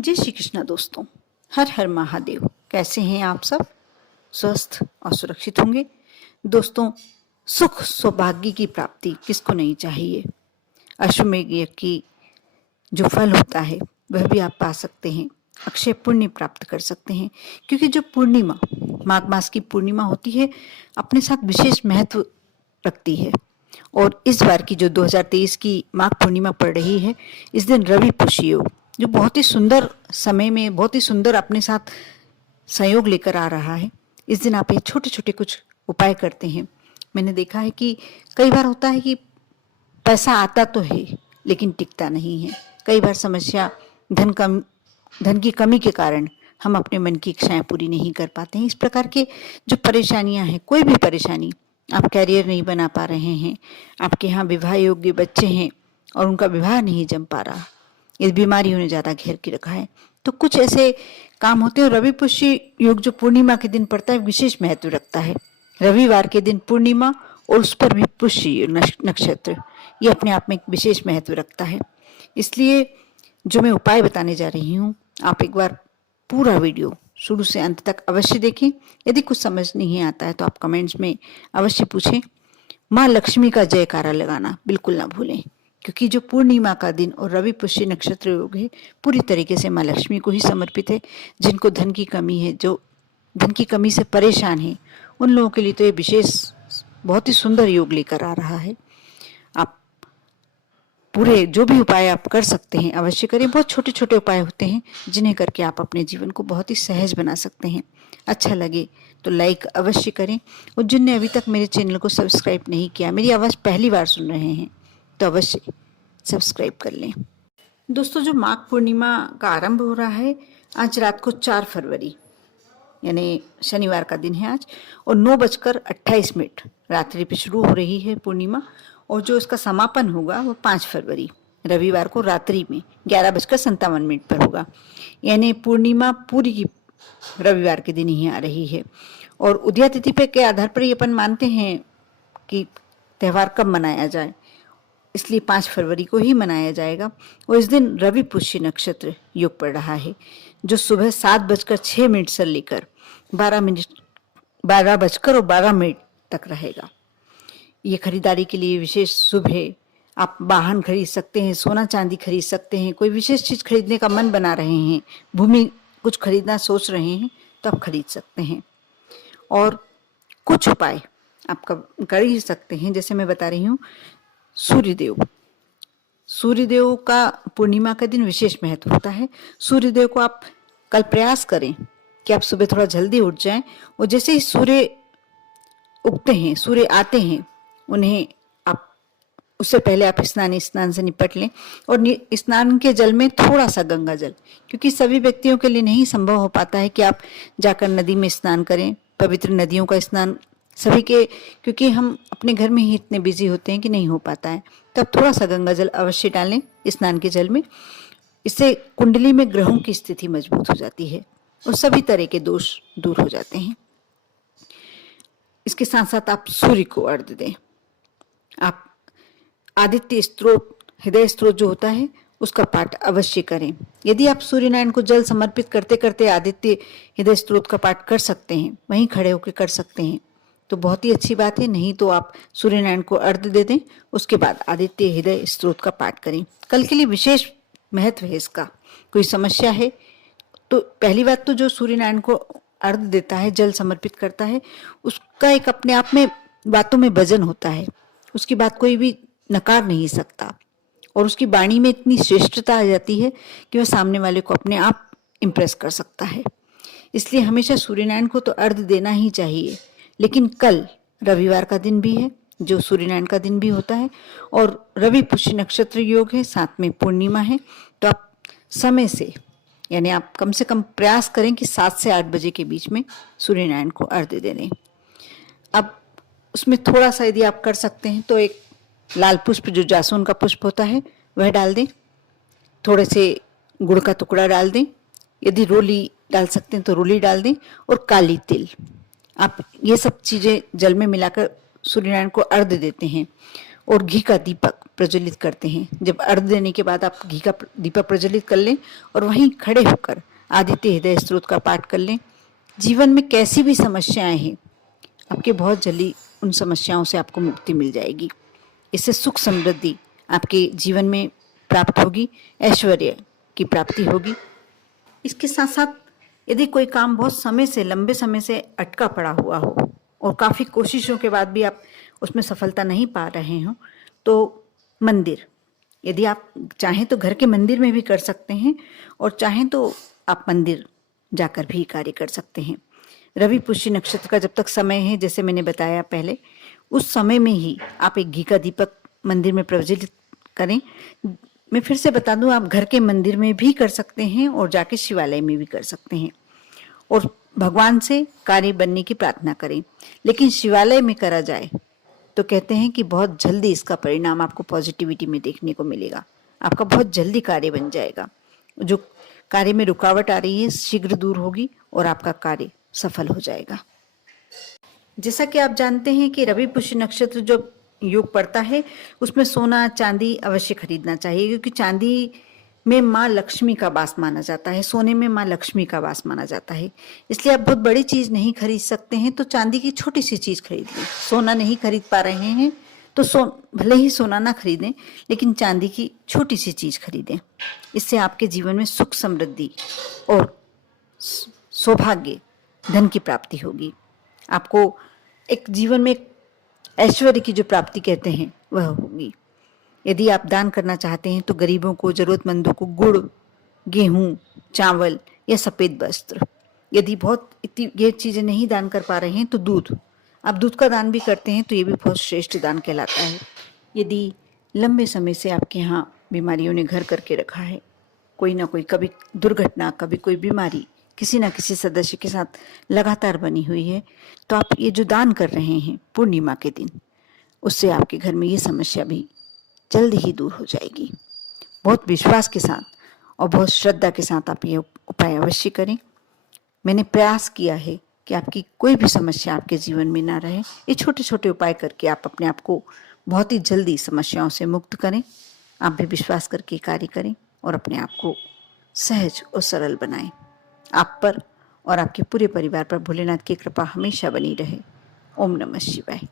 जय श्री कृष्णा दोस्तों। हर हर महादेव। कैसे हैं आप सब? स्वस्थ और सुरक्षित होंगे। दोस्तों, सुख सौभाग्य की प्राप्ति किसको नहीं चाहिए। अश्वमेध यज्ञ की जो फल होता है वह भी आप पा सकते हैं। अक्षय पुण्य प्राप्त कर सकते हैं, क्योंकि जो पूर्णिमा, माघ मास की पूर्णिमा होती है, अपने साथ विशेष महत्व रखती है। और इस बार की जो 2023 की माघ पूर्णिमा पड़ रही है, इस दिन रवि पुष्य योग, जो बहुत ही सुंदर समय में बहुत ही सुंदर अपने साथ संयोग लेकर आ रहा है। इस दिन आप ये छोटे छोटे कुछ उपाय करते हैं। मैंने देखा है कि कई बार होता है कि पैसा आता तो है लेकिन टिकता नहीं है। कई बार समस्या धन की कमी के कारण हम अपने मन की इच्छाएं पूरी नहीं कर पाते हैं। इस प्रकार के जो परेशानियां हैं, कोई भी परेशानी, आप कैरियर नहीं बना पा रहे हैं, आपके यहाँ विवाह योग्य बच्चे हैं और उनका विवाह नहीं जम पा रहा, इस बीमारियों ने ज़्यादा घेर के रखा है, तो कुछ ऐसे काम होते हैं। रवि पुष्य योग जो पूर्णिमा के दिन पड़ता है विशेष महत्व रखता है। रविवार के दिन पूर्णिमा और उस पर भी पुष्य नक्षत्र, ये अपने आप में एक विशेष महत्व रखता है। इसलिए जो मैं उपाय बताने जा रही हूँ, आप एक बार पूरा वीडियो शुरू से अंत तक अवश्य देखें। यदि कुछ समझ नहीं आता है तो आप कमेंट्स में अवश्य पूछें। माँ लक्ष्मी का जयकारा लगाना बिल्कुल ना भूलें, क्योंकि जो पूर्णिमा का दिन और रवि पुष्य नक्षत्र योग है पूरी तरीके से माँ लक्ष्मी को ही समर्पित है। जिनको धन की कमी है, जो धन की कमी से परेशान है, उन लोगों के लिए तो ये विशेष बहुत ही सुंदर योग लेकर आ रहा है। आप पूरे जो भी उपाय आप कर सकते हैं अवश्य करें। बहुत छोटे छोटे उपाय होते हैं जिन्हें करके आप अपने जीवन को बहुत ही सहज बना सकते हैं। अच्छा लगे तो लाइक अवश्य करें, और जिनने अभी तक मेरे चैनल को सब्सक्राइब नहीं किया, मेरी आवाज़ पहली बार सुन रहे हैं, तो अवश्य सब्सक्राइब कर लें। दोस्तों, जो माघ पूर्णिमा का आरंभ हो रहा है आज रात को 4 फरवरी, यानी शनिवार का दिन है आज, और 9:28 रात्रि पे शुरू हो रही है पूर्णिमा, और जो इसका समापन होगा वो 5 फरवरी रविवार को रात्रि में 11:57 पर होगा। यानी पूर्णिमा पूरी की रविवार के दिन ही आ रही है। और उदया तिथि पे के आधार पर ये अपन मानते हैं कि त्यौहार कब मनाया जाए, इसलिए 5 फरवरी को ही मनाया जाएगा। और इस दिन रवि पुष्य नक्षत्र योग पड़ रहा है, जो सुबह 7:06 से लेकर 12:12 तक रहेगा। ये खरीदारी के लिए विशेष शुभ है। आप वाहन खरीद सकते हैं, सोना चांदी खरीद सकते हैं, कोई विशेष चीज़ खरीदने का मन बना रहे हैं, भूमि कुछ खरीदना सोच रहे हैं, तो आप खरीद सकते हैं। और कुछ उपाय आप कर ही सकते हैं। जैसे मैं बता रही हूँ, सूर्यदेव का पूर्णिमा का दिन विशेष महत्व होता है। सूर्यदेव को आप कल प्रयास करें कि आप सुबह थोड़ा जल्दी उठ जाएं, और जैसे ही सूर्य उगते हैं, सूर्य आते हैं, उन्हें आप उससे पहले आप स्नान से निपट लें। और स्नान के जल में थोड़ा सा गंगा जल, क्योंकि सभी व्यक्तियों के लिए नहीं संभव हो पाता है कि आप जाकर नदी में स्नान करें। पवित्र नदियों का स्नान सभी के, क्योंकि हम अपने घर में ही इतने बिजी होते हैं कि नहीं हो पाता है, तब थोड़ा सा गंगा जल अवश्य डालें स्नान के जल में। इससे कुंडली में ग्रहों की स्थिति मजबूत हो जाती है और सभी तरह के दोष दूर हो जाते हैं। इसके साथ साथ आप सूर्य को अर्घ्य दें। आप आदित्य स्त्रोत, हृदय स्त्रोत जो होता है, उसका पाठ अवश्य करें। यदि आप सूर्यनारायण को जल समर्पित करते करते आदित्य हृदय स्त्रोत का पाठ कर सकते हैं, वहीं खड़े होकर कर सकते हैं, तो बहुत ही अच्छी बात है। नहीं तो आप सूर्यनारायण को अर्घ्य दे दें, उसके बाद आदित्य हृदय स्त्रोत का पाठ करें। कल के लिए विशेष महत्व है इसका। कोई समस्या है तो पहली बात तो जो सूर्यनारायण को अर्घ्य देता है, जल समर्पित करता है, उसका एक अपने आप में बातों में वजन होता है। उसकी बात कोई भी नकार नहीं सकता, और उसकी वाणी में इतनी श्रेष्ठता आ जाती है कि वह सामने वाले को अपने आप इम्प्रेस कर सकता है। इसलिए हमेशा सूर्यनारायण को तो अर्घ्य देना ही चाहिए। लेकिन कल रविवार का दिन भी है, जो सूर्यनारायण का दिन भी होता है, और रवि पुष्य नक्षत्र योग है, साथ में पूर्णिमा है, तो आप समय से, यानी आप कम से कम प्रयास करें कि 7 से 8 बजे के बीच में सूर्यनारायण को अर्घ्य दे दें। अब उसमें थोड़ा सा यदि आप कर सकते हैं तो एक लाल पुष्प, जो जासून का पुष्प होता है, वह डाल दें। थोड़े से गुड़ का टुकड़ा डाल दें। यदि रोली डाल सकते हैं तो रोली डाल दें, और काली तिल, आप ये सब चीज़ें जल में मिलाकर सूर्यनारायण को अर्घ्य देते हैं। और घी का दीपक प्रज्वलित करते हैं। जब अर्घ देने के बाद आप घी का दीपक प्रज्वलित कर लें और वहीं खड़े होकर आदित्य हृदय स्तोत्र का पाठ कर लें। जीवन में कैसी भी समस्याएं हैं, आपके बहुत जल्दी उन समस्याओं से आपको मुक्ति मिल जाएगी। इससे सुख समृद्धि आपके जीवन में प्राप्त होगी, ऐश्वर्य की प्राप्ति होगी। इसके साथ साथ यदि कोई काम बहुत समय से, लंबे समय से अटका पड़ा हुआ हो और काफ़ी कोशिशों के बाद भी आप उसमें सफलता नहीं पा रहे हो, तो मंदिर, यदि आप चाहें तो घर के मंदिर में भी कर सकते हैं और चाहें तो आप मंदिर जाकर भी कार्य कर सकते हैं। रवि पुष्य नक्षत्र का जब तक समय है, जैसे मैंने बताया पहले, उस समय में ही आप एक घी का दीपक मंदिर में प्रज्वलित करें। मैं फिर से बता दूं, आप घर के मंदिर में भी कर सकते हैं और जाके शिवालय में भी कर सकते हैं और भगवान से कार्य बनने की प्रार्थना करें। लेकिन शिवालय में करा जाए तो कहते हैं कि बहुत जल्दी इसका परिणाम आपको पॉजिटिविटी में देखने को मिलेगा। आपका बहुत जल्दी कार्य बन जाएगा। जो कार्य में रुकावट आ रही है शीघ्र दूर होगी और आपका कार्य सफल हो जाएगा। जैसा कि आप जानते हैं कि रवि पुष्य नक्षत्र जो योग पड़ता है उसमें सोना चांदी अवश्य खरीदना चाहिए, क्योंकि चांदी में माँ लक्ष्मी का वास माना जाता है, सोने में माँ लक्ष्मी का वास माना जाता है। इसलिए आप बहुत बड़ी चीज नहीं खरीद सकते हैं तो चांदी की छोटी सी चीज खरीद लें। सोना नहीं खरीद पा रहे हैं तो भले ही सोना ना खरीदें, लेकिन चांदी की छोटी सी चीज खरीदें। इससे आपके जीवन में सुख समृद्धि और सौभाग्य, धन की प्राप्ति होगी। आपको एक जीवन में ऐश्वर्य की जो प्राप्ति कहते हैं वह होगी। यदि आप दान करना चाहते हैं तो गरीबों को, जरूरतमंदों को गुड़, गेहूं, चावल या सफेद वस्त्र, यदि बहुत इतनी ये चीजें नहीं दान कर पा रहे हैं तो दूध, आप दूध का दान भी करते हैं तो ये भी बहुत श्रेष्ठ दान कहलाता है। यदि लंबे समय से आपके यहाँ बीमारियों ने घर करके रखा है, कोई ना कोई, कभी दुर्घटना, कभी कोई बीमारी किसी ना किसी सदस्य के साथ लगातार बनी हुई है, तो आप ये जो दान कर रहे हैं पूर्णिमा के दिन, उससे आपके घर में ये समस्या भी जल्द ही दूर हो जाएगी। बहुत विश्वास के साथ और बहुत श्रद्धा के साथ आप ये उपाय अवश्य करें। मैंने प्रयास किया है कि आपकी कोई भी समस्या आपके जीवन में ना रहे। ये छोटे छोटे उपाय करके आप अपने आप को बहुत ही जल्दी समस्याओं से मुक्त करें। आप भी विश्वास करके कार्य करें और अपने आप को सहज और सरल बनाएं। आप पर और आपके पूरे परिवार पर भोलेनाथ की कृपा हमेशा बनी रहे। ओम नमः शिवाय।